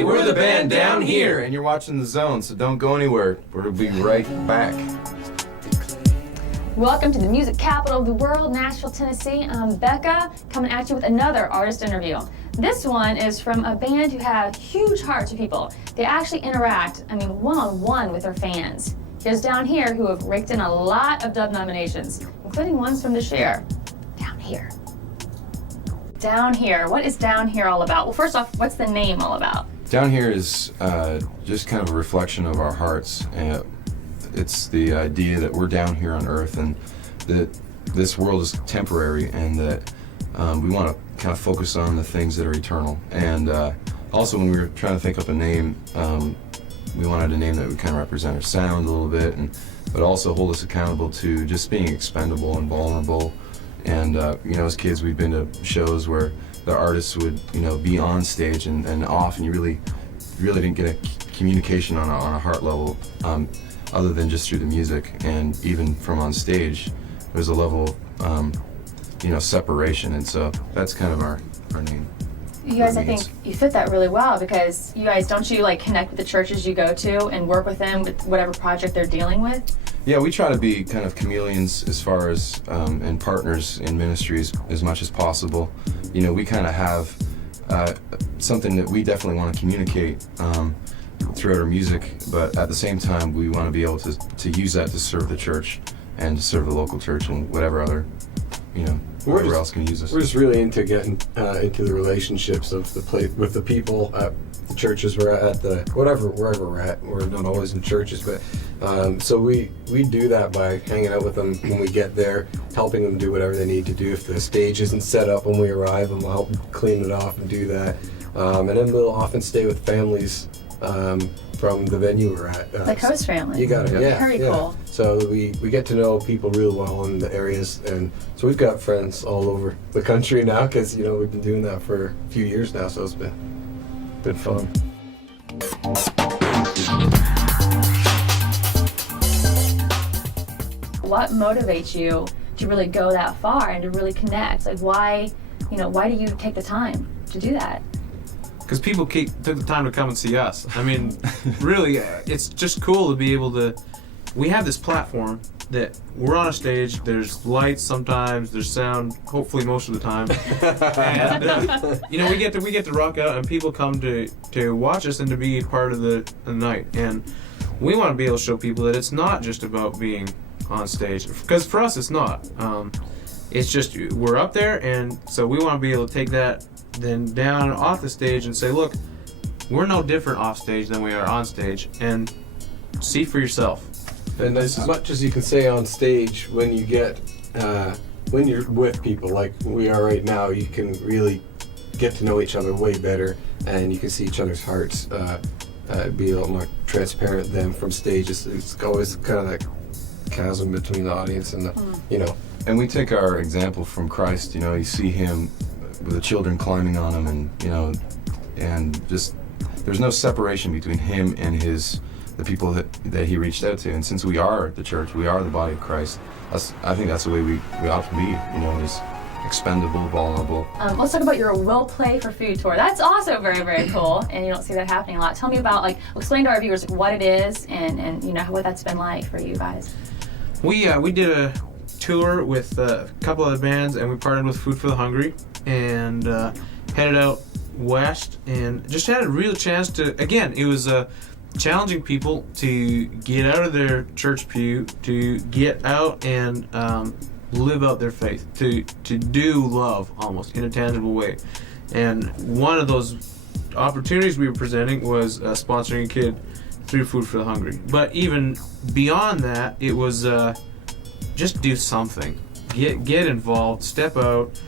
Hey, we're the band Downhere, and you're watching The Zone, so don't go anywhere. We'll be right back. Welcome to the music capital of the world, Nashville, Tennessee. I'm Becca, coming at you with another artist interview. This one is from a band who have huge hearts for people. They actually interact, one-on-one with their fans. Here's Downhere, who have raked in a lot of dub nominations, including ones from this year. Downhere. Downhere. What is Downhere all about? Well, first off, what's the name all about? Downhere is just kind of a reflection of our hearts. It's the idea that we're down here on Earth and that this world is temporary and that we want to kind of focus on the things that are eternal. And also when we were trying to think up a name, we wanted a name that would kind of represent our sound a little bit, but also hold us accountable to just being expendable and vulnerable. And as kids, we've been to shows where the artists would, be on stage and off, and you really didn't get a communication on a heart level, other than just through the music. And even from on stage, there's a level of, separation. And so that's kind of our name. You guys, I think you fit that really well because you guys, don't you connect with the churches you go to and work with them with whatever project they're dealing with? Yeah, we try to be kind of chameleons as far as and partners in ministries as much as possible. We kind of have something that we definitely want to communicate throughout our music, but at the same time, we want to be able to use that to serve the church and to serve the local church and whatever other, whoever else can use us. We're just really into getting into the relationships of the place with the people at the churches we're at, wherever we're at. We're not always in churches, but so we do that by hanging out with them when we get there, helping them do whatever they need to do. If the stage isn't set up when we arrive, and we'll help clean it off and do that. And then we'll often stay with families from the venue we're at. The host family. You got it. Yeah. Very cool. So we get to know people real well in the areas, and so we've got friends all over the country now because we've been doing that for a few years now. So it's been fun. What motivates you to really go that far and to really connect? Why do you take the time to do that? Because people took the time to come and see us. Really, it's just cool to be able to. We have this platform that we're on a stage. There's lights sometimes. There's sound. Hopefully, most of the time. And we get to rock out, and people come to watch us and to be part of the night. And we want to be able to show people that it's not just about being on stage. Because for us, it's not. It's just we're up there, and so we want to be able to take that then down and off the stage and say, look, we're no different off stage than we are on stage, and see for yourself. And as much as you can say on stage, when you get when you're with people like we are right now, you can really get to know each other way better, and you can see each other's hearts, be a little more transparent than from stage. It's always kind of that chasm between the audience and the And we take our example from Christ. You see him with the children climbing on him, and just there's no separation between him and the people that he reached out to. And since we are the church, we are the body of Christ. I think that's the way we ought to be. Is expendable, vulnerable. Let's talk about your Will Play for Food tour. That's also very, very cool, and you don't see that happening a lot. Tell me about explain to our viewers what it is and what that's been like for you guys. We did a tour with a couple other bands, and we partnered with Food for the Hungry and headed out west and just had a real chance to, again, it was challenging people to get out of their church pew, to get out and live out their faith, to do love almost in a tangible way. And one of those opportunities we were presenting was sponsoring a kid through Food for the Hungry. But even beyond that, it was just do something. Get involved, step out,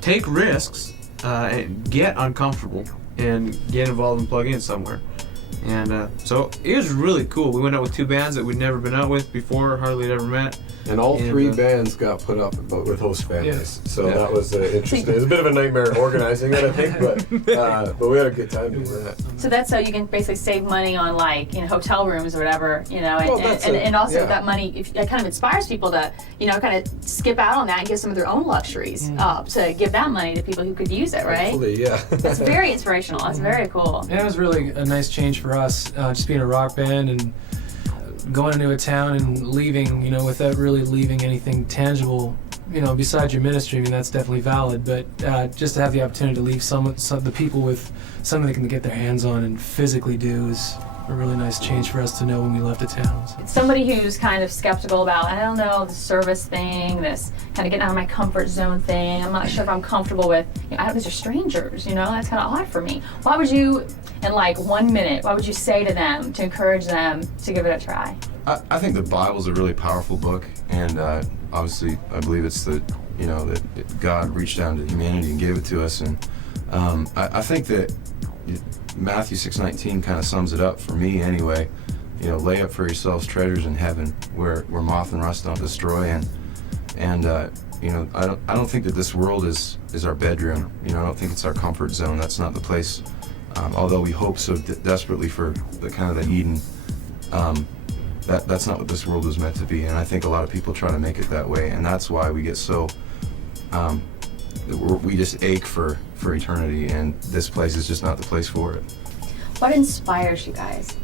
take risks, and get uncomfortable, and get involved and plug in somewhere. And so it was really cool. We went out with two bands that we'd never been out with before, hardly had ever met. And all three And, bands got put up with host families, so Yeah. that was interesting. It was a bit of a nightmare organizing it, I think, but we had a good time doing that. So that's so you can basically save money on like hotel rooms or whatever, and, Well, that's and also yeah. that money it kind of inspires people to kind of skip out on that and give some of their own luxuries up to give that money to people who could use it, right? Hopefully, yeah. That's very inspirational. That's very cool. And it was really a nice change for us, just being a rock band and going into a town and leaving, without really leaving anything tangible, besides your ministry. I mean, that's definitely valid, but just to have the opportunity to leave some the people with something they can get their hands on and physically do is a really nice change for us to know when we left the town. So. Somebody who's kind of skeptical about, I don't know, the service thing, this kind of getting out of my comfort zone thing. I'm not sure if I'm comfortable with, these are strangers, that's kind of odd for me. Why would you, in like 1 minute, what would you say to them to encourage them to give it a try? I think the Bible's a really powerful book, and obviously I believe it's that God reached down to humanity and gave it to us, and I think that Matthew 6:19 kind of sums it up for me anyway. Lay up for yourselves treasures in heaven, where moth and rust don't destroy, and I don't think that this world is our bedroom. I don't think it's our comfort zone. That's not the place. Although we hope so desperately for the kind of the Eden. That's not what this world was meant to be, and I think a lot of people try to make it that way, and that's why we get so we just ache for eternity, and this place is just not the place for it. What inspires you guys?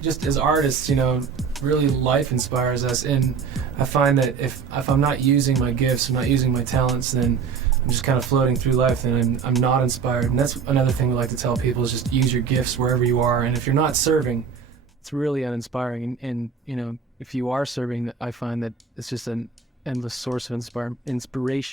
Just as artists, really life inspires us, and I find that if I'm not using my gifts, I'm not using my talents, then I'm just kind of floating through life, then I'm not inspired. And that's another thing we like to tell people is just use your gifts wherever you are, and if you're not serving, it's really uninspiring. And if you are serving, I find that it's just an endless source of inspiration.